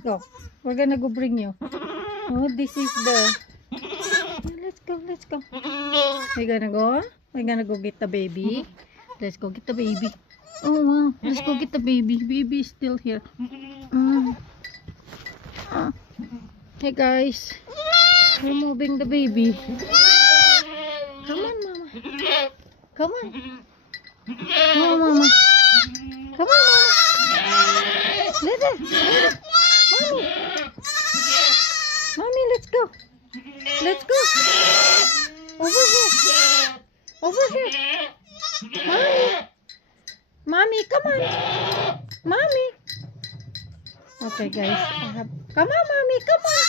go. We're gonna go bring you. Oh, this is the... Let's go. We're gonna go? We're gonna go get the baby. Let's go get the baby. Oh, wow. Let's go get the baby. Baby is still here. Hey, guys. We're moving the baby. Come on, Mama. Come on. Come on, Mama. Come on, Mama. Let her. Mommy. Mommy, let's go. Let's go. Over here. Over here. Mommy. Mommy, come on. Mommy. Okay, guys. Come on, Mommy. Come on.